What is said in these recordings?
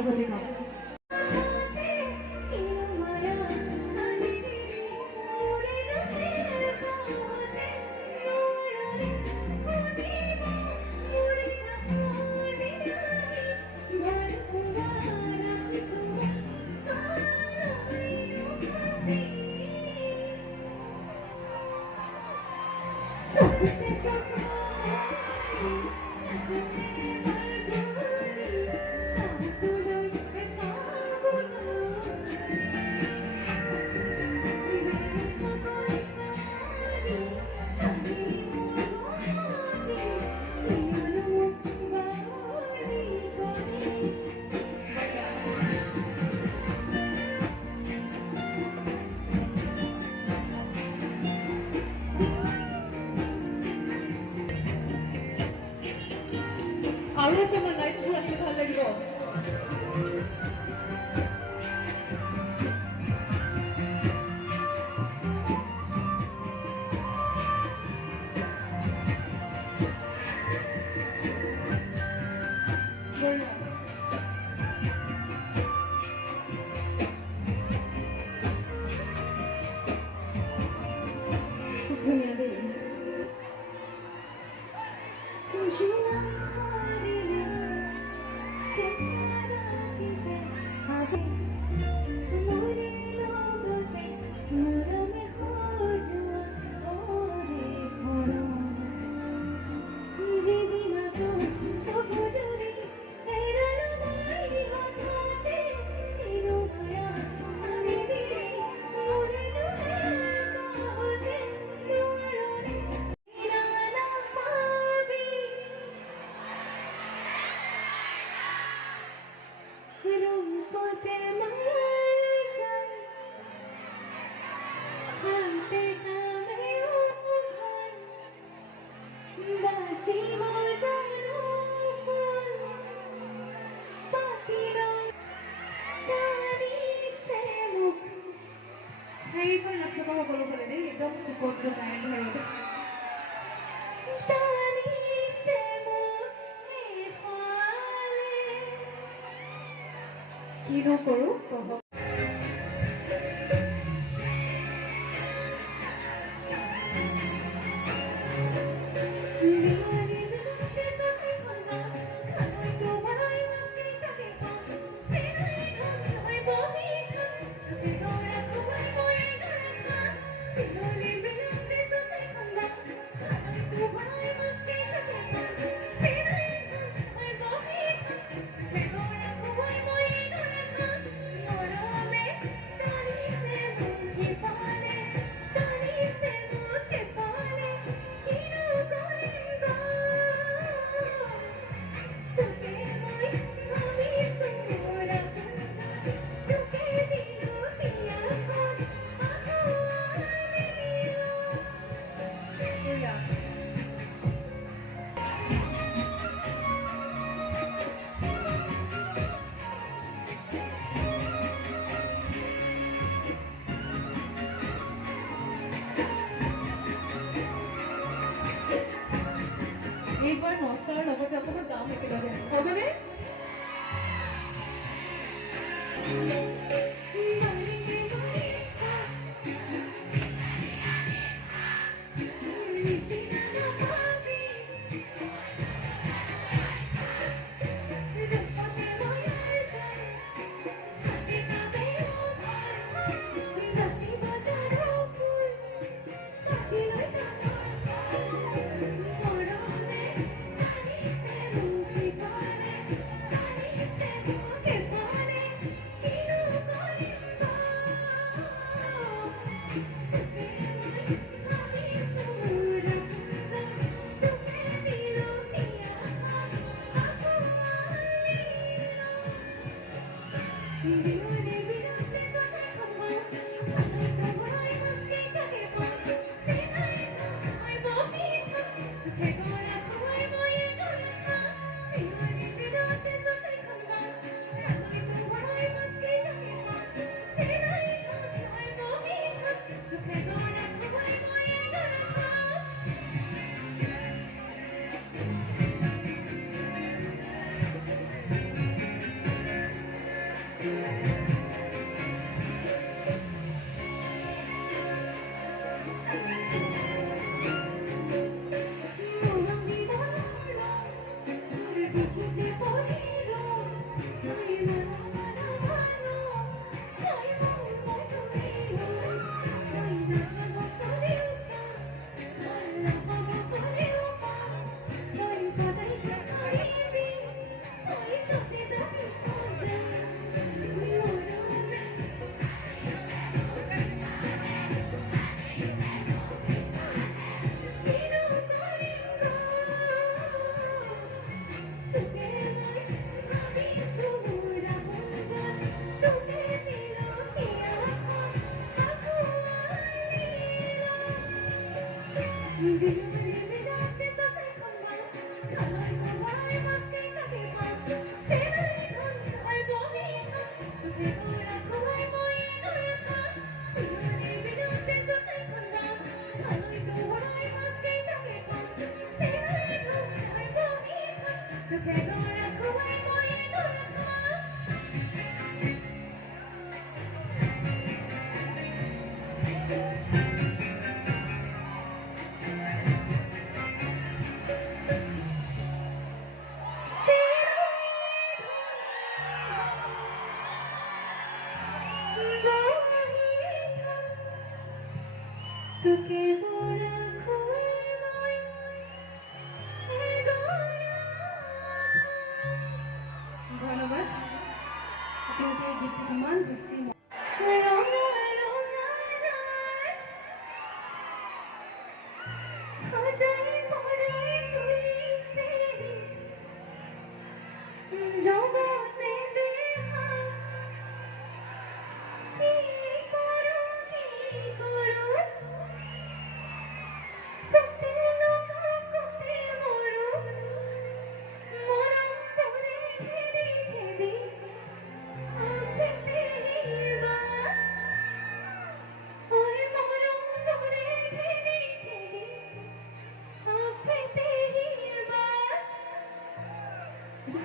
অনুভূতি কম আৰু অকণমান লাইটছবোৰ ৰাখি ভাল লাগিব খুব ধুনীয়া দেই সেইখন ৰাস্তা পৰা সকলো ফালে দেই একদম চুপত ধৰিব কিনো কৰোঁ কব এইবাৰ নচাৰ লগতে অকণমান গাম একেলগে হ'বনে তোকে মোরা খুঁয়ে মই ধন্যবাদ আপোনালোকে এই গীতটো ইমান বেছি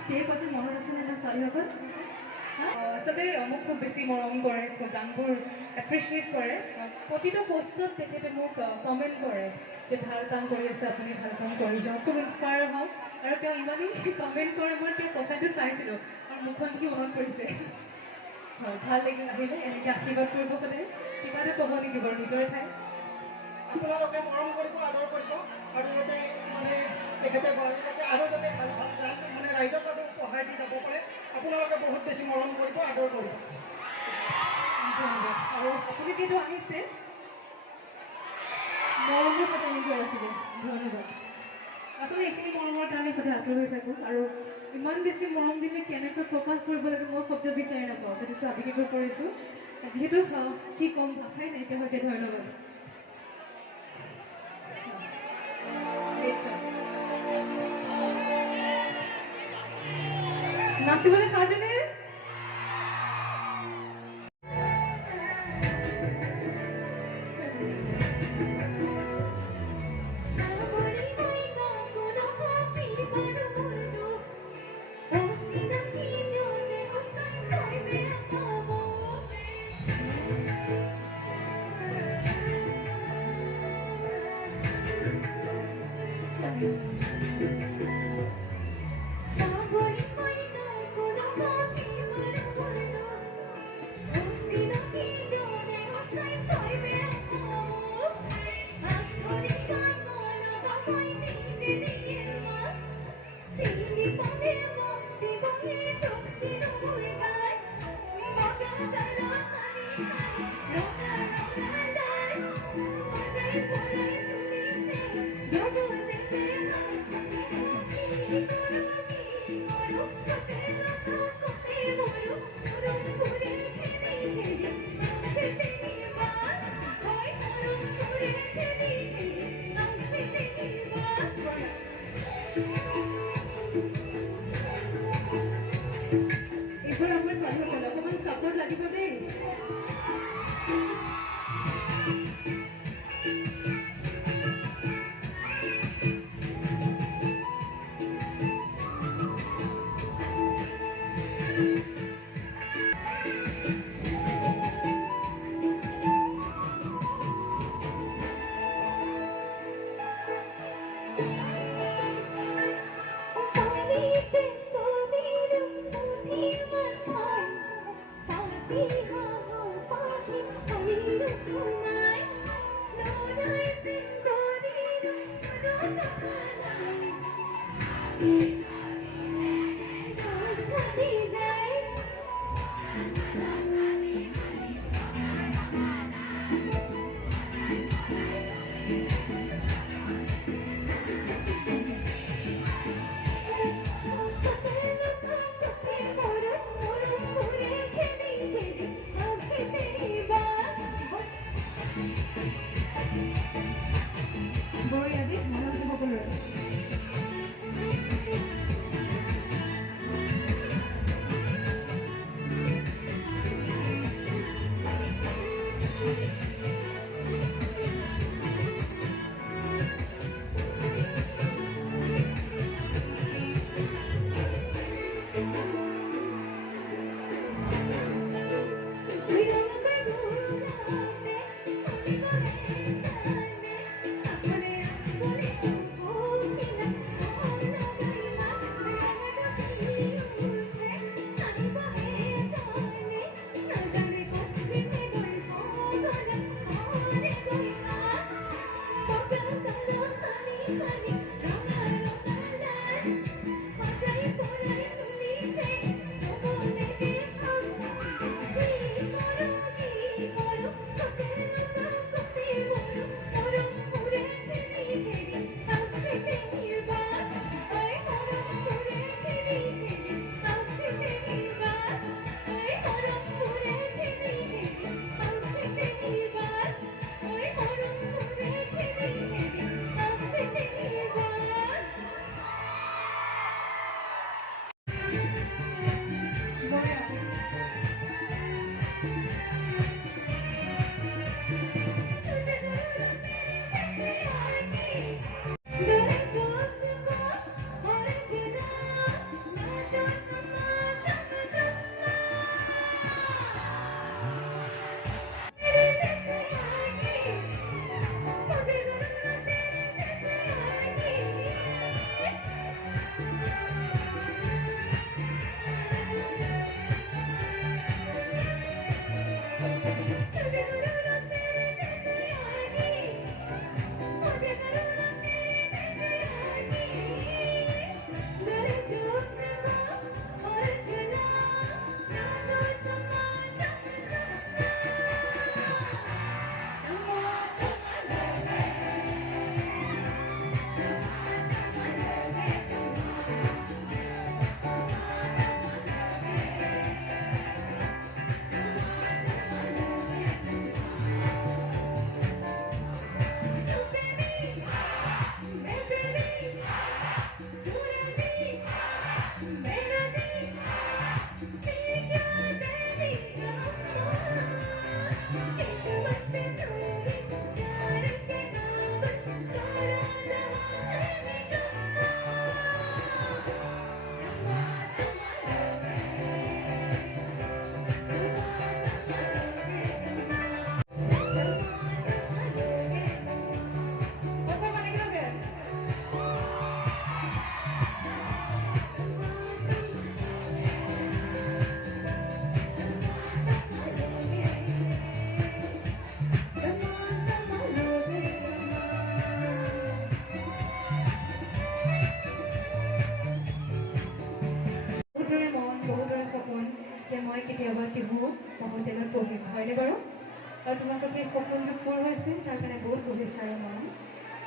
স্টেপ আছে মনত আছে নে মোৰ ছোৱালীসকল চবে মোক খুব বেছি মৰম কৰে গানবোৰ এপ্ৰিচিয়েট কৰে প্ৰতিটো পষ্টত তেখেতে মোক কমেণ্ট কৰে যে ভাল কাম কৰি আছে আপুনি ভাল কাম কৰি যাওক খুব ইনস্পায়াৰ হওক আৰু তেওঁ ইমানেই কমেণ্ট কৰে মই তেওঁ কথাটো চাইছিলোঁ আৰু মুখখন কি মনত পৰিছে হয় ভাল লাগিল আহিলে এনেকৈ আশীৰ্বাদ কৰিব সদায় কিবা এটা ক'ব নেকি বাৰু নিজৰে ঠাই আপোনালোকে মৰম কৰিব আদৰ কৰিব আৰু যাতে মানে তেখেতে আৰু যাতে ভাল ভাল গান মানে ৰাইজক আৰু সহায় দি যাব পাৰে আপোনালোকে বহুত বেছি মৰম কৰিব আদৰ কৰিব ধন্যবাদ আৰু আপুনি যিহেতু আহিছে মৰমৰ কথা এনেকৈ ৰাখিব ধন্যবাদ আচলতে এইখিনি মৰমৰ কাৰণে সদায় আঁতৰ হৈ থাকোঁ আৰু ইমান বেছি মৰম দিলে কেনেকৈ প্ৰকাশ কৰিব লাগে মই শব্দ বিচাৰি নাপাওঁ যথেষ্ট আৱেগিক হৈ পৰিছোঁ যিহেতু কি ক'ম ভাষাই নাইকিয়া হৈছে ধন্যবাদ নাচিবলৈ সাজুনে বৰীয়া গীত মনোযোগ সকলোৰে। বহুতৰে মন, বহুতৰে সপোন যে মই কেতিয়াবা টিহু মহোদয়ত পঢ়িম, হয়নে বাৰু? আৰু তোমালোকৰ সেই সপোনটো পূৰ হৈছে, তাৰ কাৰণে বহুত শুভেচ্ছা আৰু মৰম।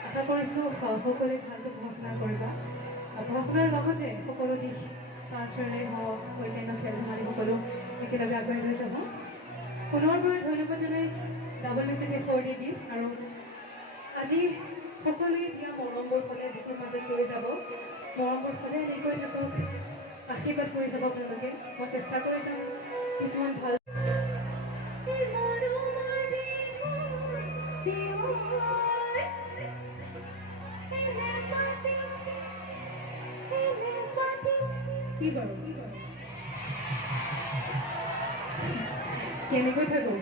আশা কৰিছোঁ সকলোৱে ভালকৈ পঢ়া শুনা কৰিবা। পঢ়া শুনাৰ লগতে সকলো দিশ কালচাৰেলেই হওক, অন্যান্য খেল ধেমালি সকলো একেলগে আগবাঢ়ি লৈ যাব। পুনৰবাৰ ধন্যবাদ জনাই ডাবল মিউজিক ফৰ দি দিম। আৰু আজি সকলোৱে দিয়া মৰমবোৰ সদায় বুকুৰ মাজত লৈ যাব। মৰমবোৰ সদায় এনেকৈ থাকক, আশীৰ্বাদ কৰি যাব আপোনালোকে। মই চেষ্টা কৰি যাম কিছুমান ভাল কি বাৰু কেনেকৈ থাকোঁ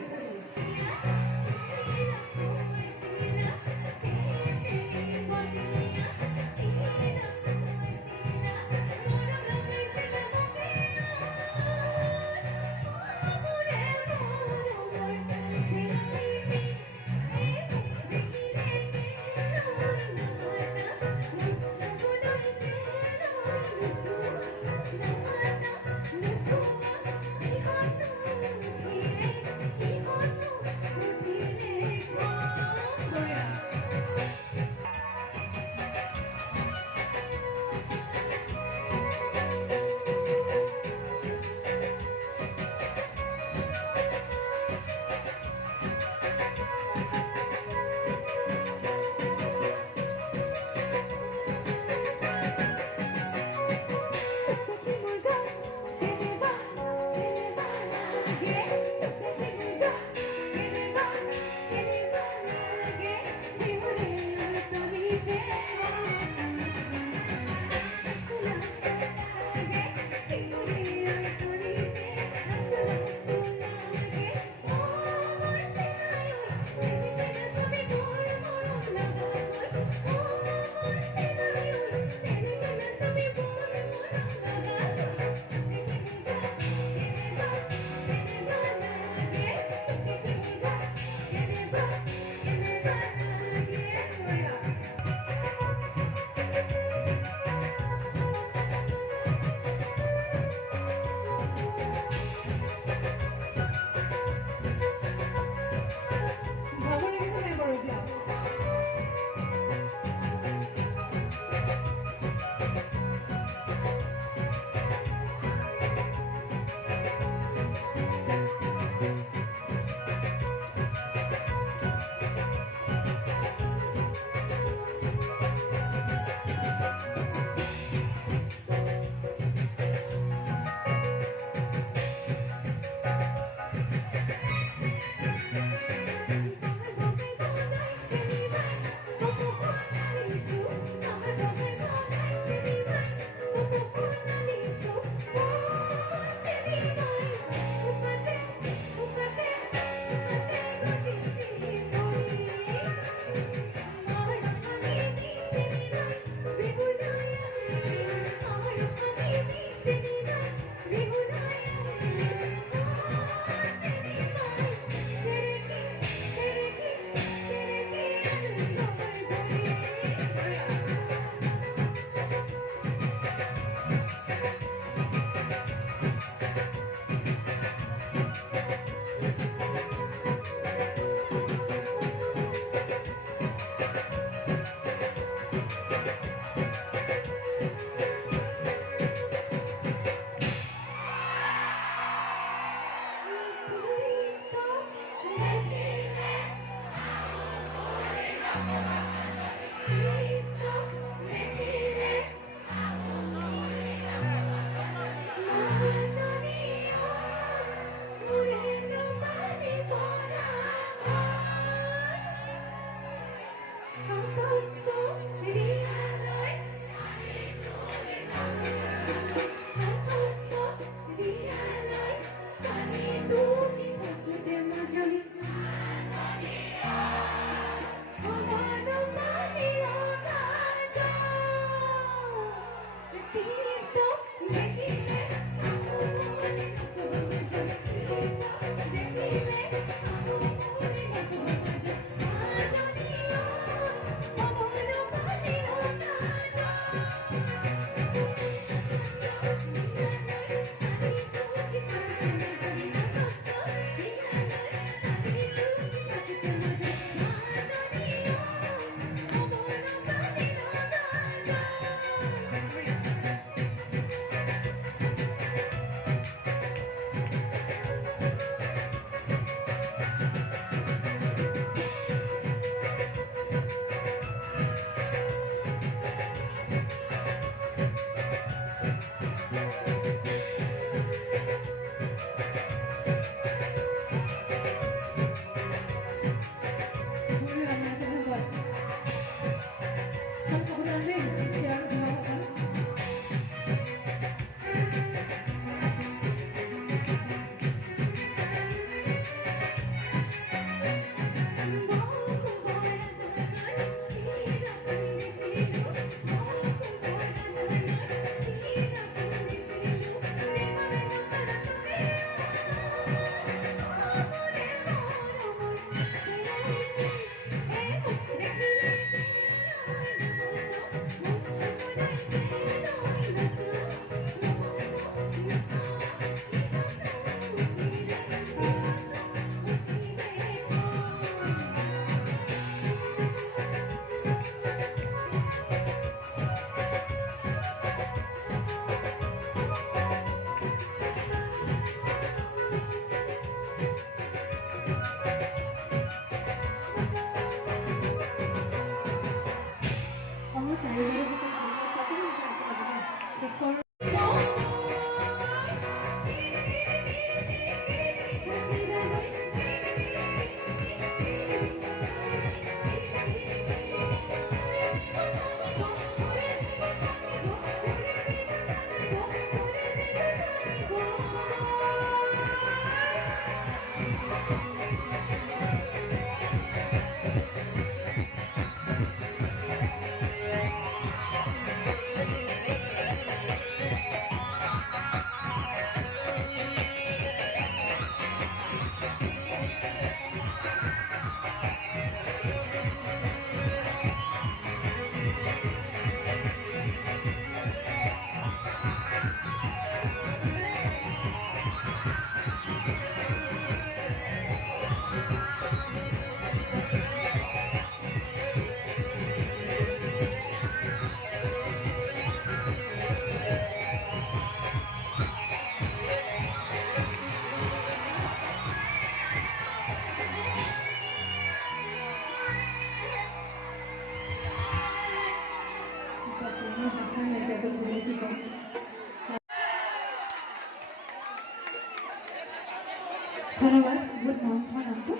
ধন্যবাদ। বহুত মৰম তোমাৰ নামটো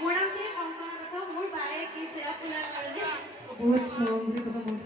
মোৰ নাম শ্ৰী কংকনা কথা, মোৰ বায়ে কি চেৰা ফুলাৰ কাৰণে বহুত মৰম বুলি ক'ব মন